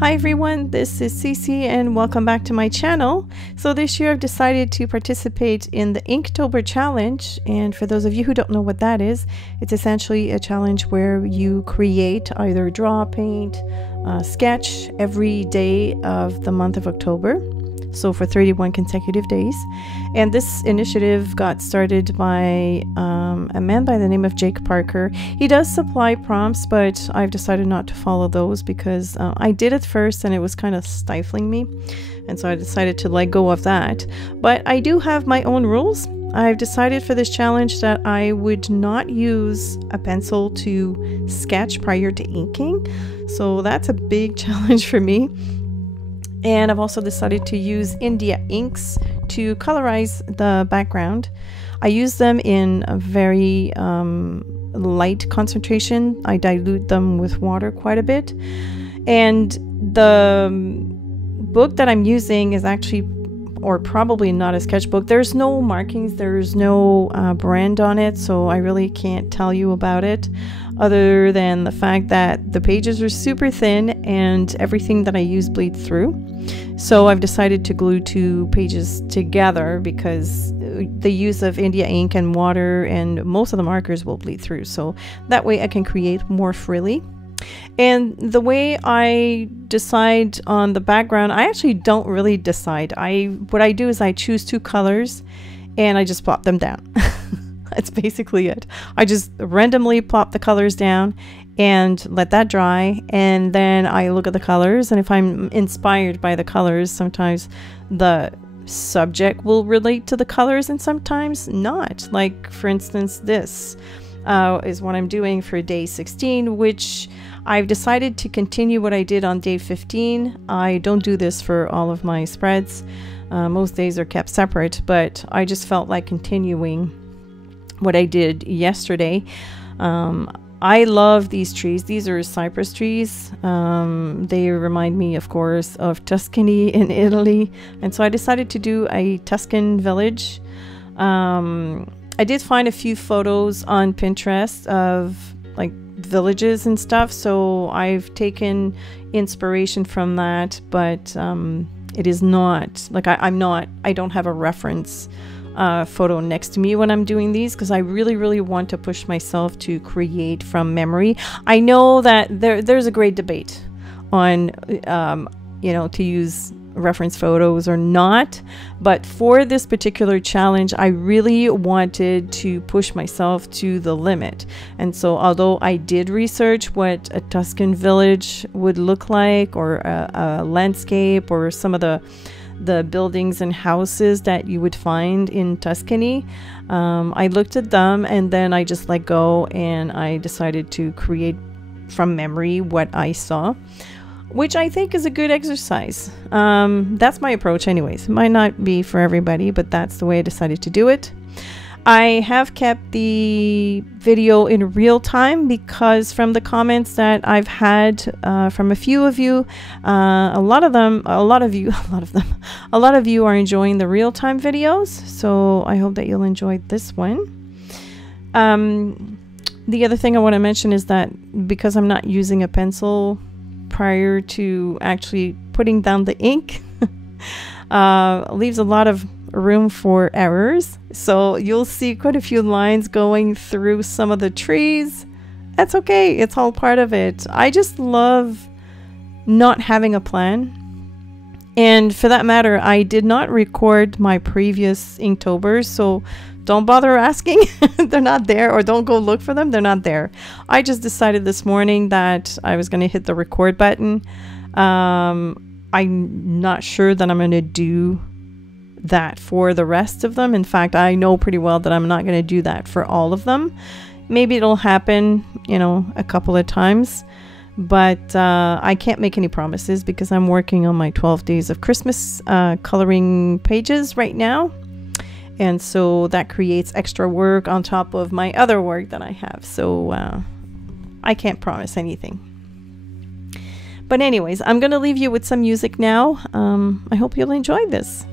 Hi everyone, this is CeeCee and welcome back to my channel. So this year I've decided to participate in the Inktober challenge, and for those of you who don't know what that is, it's essentially a challenge where you create either draw, paint, sketch every day of the month of October. So for 31 consecutive days. And this initiative got started by a man by the name of Jake Parker. He does supply prompts, but I've decided not to follow those because I did it first and it was kind of stifling me. And so I decided to let go of that. But I do have my own rules. I've decided for this challenge that I would not use a pencil to sketch prior to inking. So that's a big challenge for me. And I've also decided to use India inks to colorize the background. I use them in a very light concentration. I dilute them with water quite a bit. And the book that I'm using is actually, or probably not a sketchbook. There's no markings, there's no brand on it, so I really can't tell you about it, other than the fact that the pages are super thin and everything that I use bleeds through. So I've decided to glue two pages together because the use of India ink and water and most of the markers will bleed through. So that way I can create more freely. And the way I decide on the background, I actually don't really decide. What I do is I choose two colors and I just plop them down. That's basically it. I just randomly plop the colors down and let that dry, and then I look at the colors, and if I'm inspired by the colors, sometimes the subject will relate to the colors and sometimes not. Like for instance, this is what I'm doing for day 16, which I've decided to continue what I did on day 15. I don't do this for all of my spreads. Most days are kept separate, but I just felt like continuing what I did yesterday. I love these trees. These are cypress trees. They remind me, of course, of Tuscany in Italy. And so I decided to do a Tuscan village. I did find a few photos on Pinterest of like villages and stuff. So I've taken inspiration from that, but it is not like I don't have a reference photo next to me when I'm doing these, because I really want to push myself to create from memory. I know that there's a great debate on you know, to use reference photos or not, but for this particular challenge I really wanted to push myself to the limit. And so although I did research what a Tuscan village would look like, or a landscape, or some of the buildings and houses that you would find in Tuscany, I looked at them and then I just let go and I decided to create from memory what I saw, which I think is a good exercise. That's my approach anyways. It might not be for everybody, but that's the way I decided to do it. I have kept the video in real time because from the comments that I've had from a few of you, a lot of you are enjoying the real time videos. So I hope that you'll enjoy this one. The other thing I want to mention is that because I'm not using a pencil prior to actually putting down the ink, leaves a lot of room for errors. So you'll see quite a few lines going through some of the trees. That's okay, it's all part of it. I just love not having a plan. And for that matter, I did not record my previous Inktober, so don't bother asking. They're not there, or don't go look for them. They're not there. I just decided this morning that I was going to hit the record button. I'm not sure that I'm going to do that for the rest of them. In fact, I know pretty well that I'm not going to do that for all of them. Maybe it'll happen, you know, a couple of times, but I can't make any promises because I'm working on my 12 days of Christmas coloring pages right now. And so that creates extra work on top of my other work that I have. So I can't promise anything. But anyways, I'm going to leave you with some music now. I hope you'll enjoy this.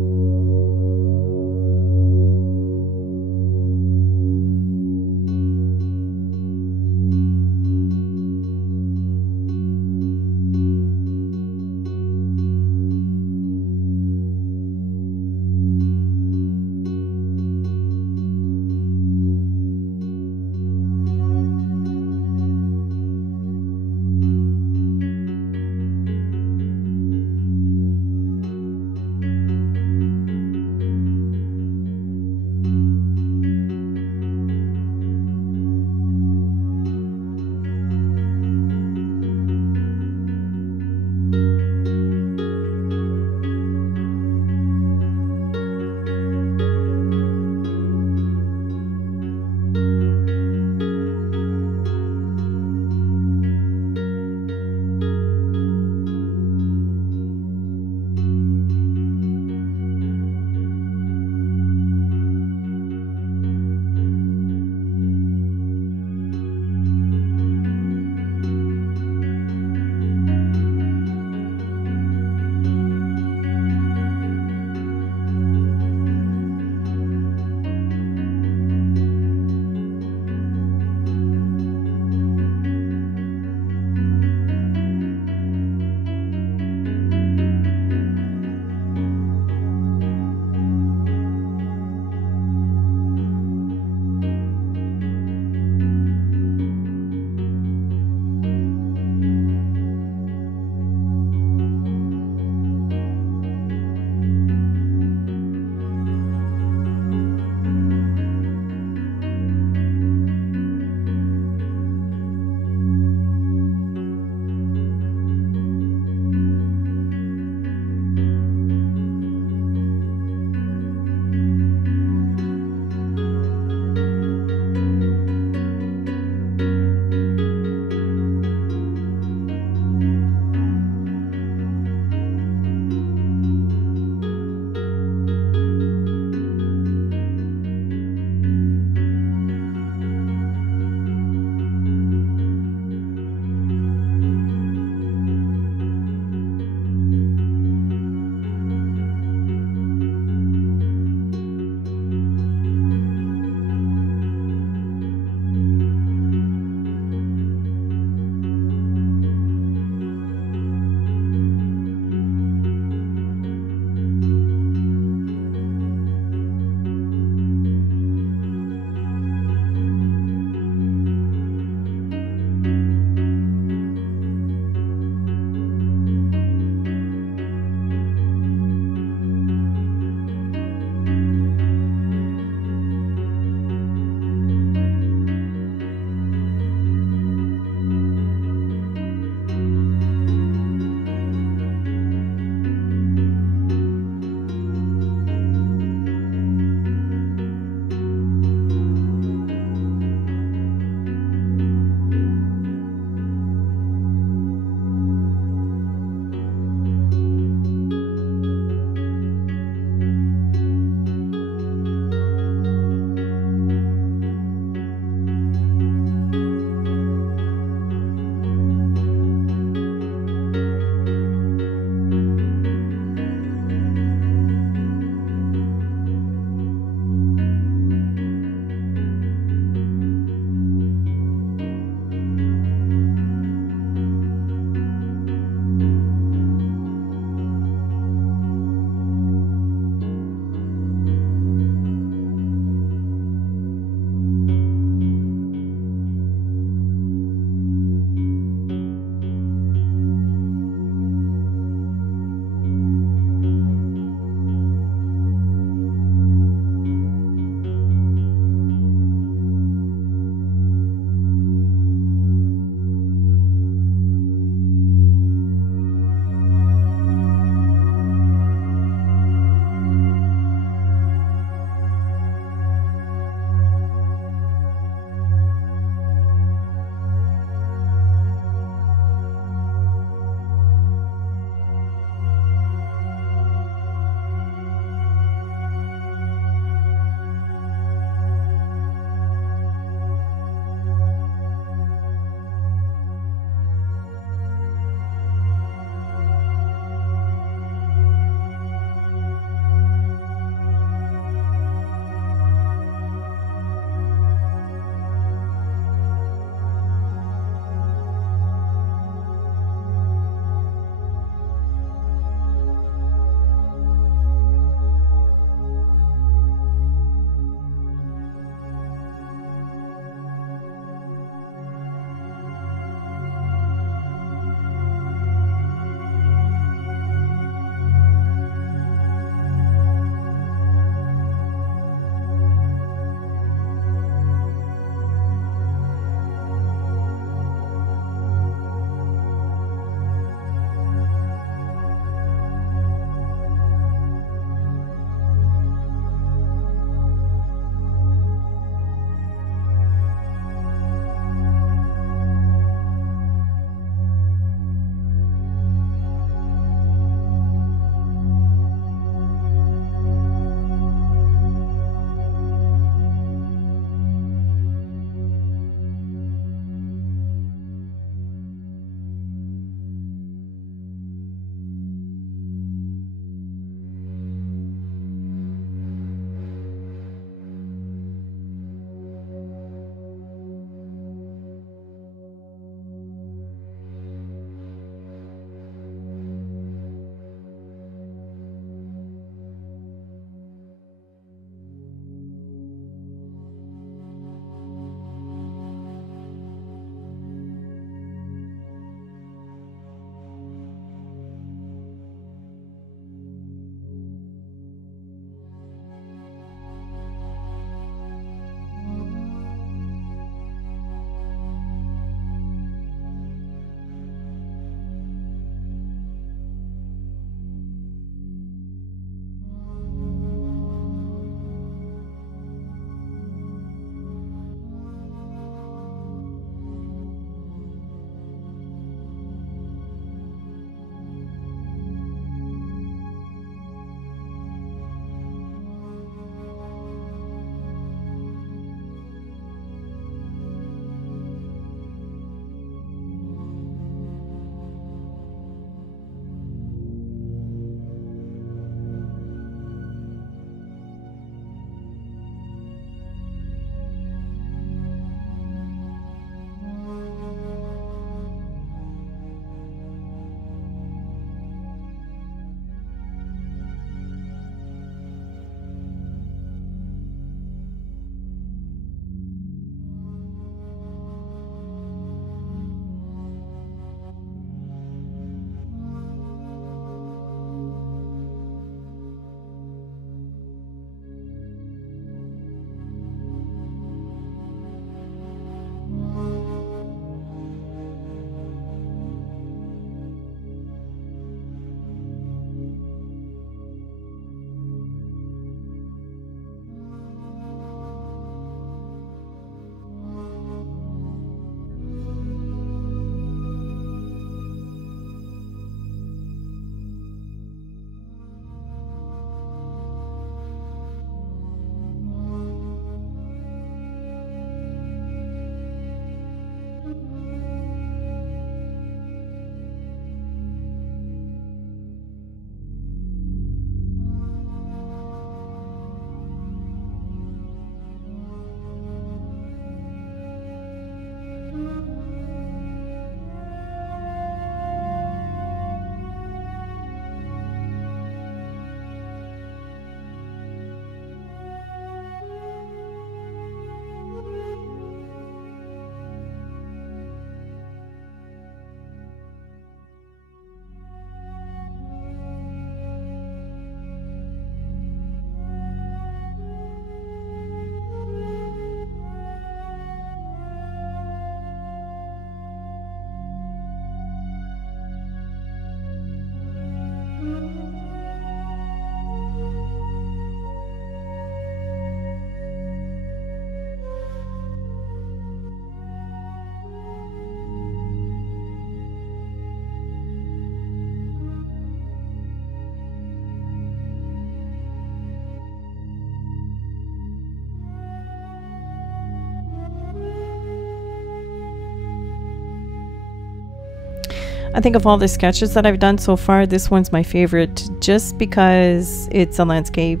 I think of all the sketches that I've done so far, this one's my favorite just because it's a landscape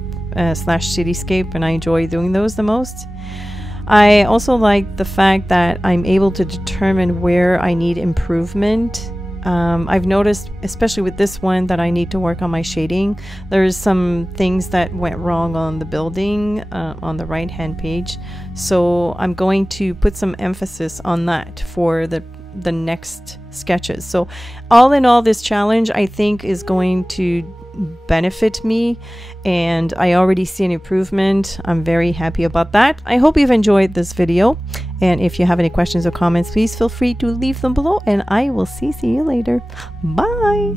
slash cityscape, and I enjoy doing those the most. I also like the fact that I'm able to determine where I need improvement. I've noticed, especially with this one, that I need to work on my shading. There's some things that went wrong on the building on the right hand page, so I'm going to put some emphasis on that for the next sketches. So all in all, this challenge I think is going to benefit me, and I already see an improvement. I'm very happy about that. I hope you've enjoyed this video, and if you have any questions or comments, please feel free to leave them below, and I will see you later. Bye.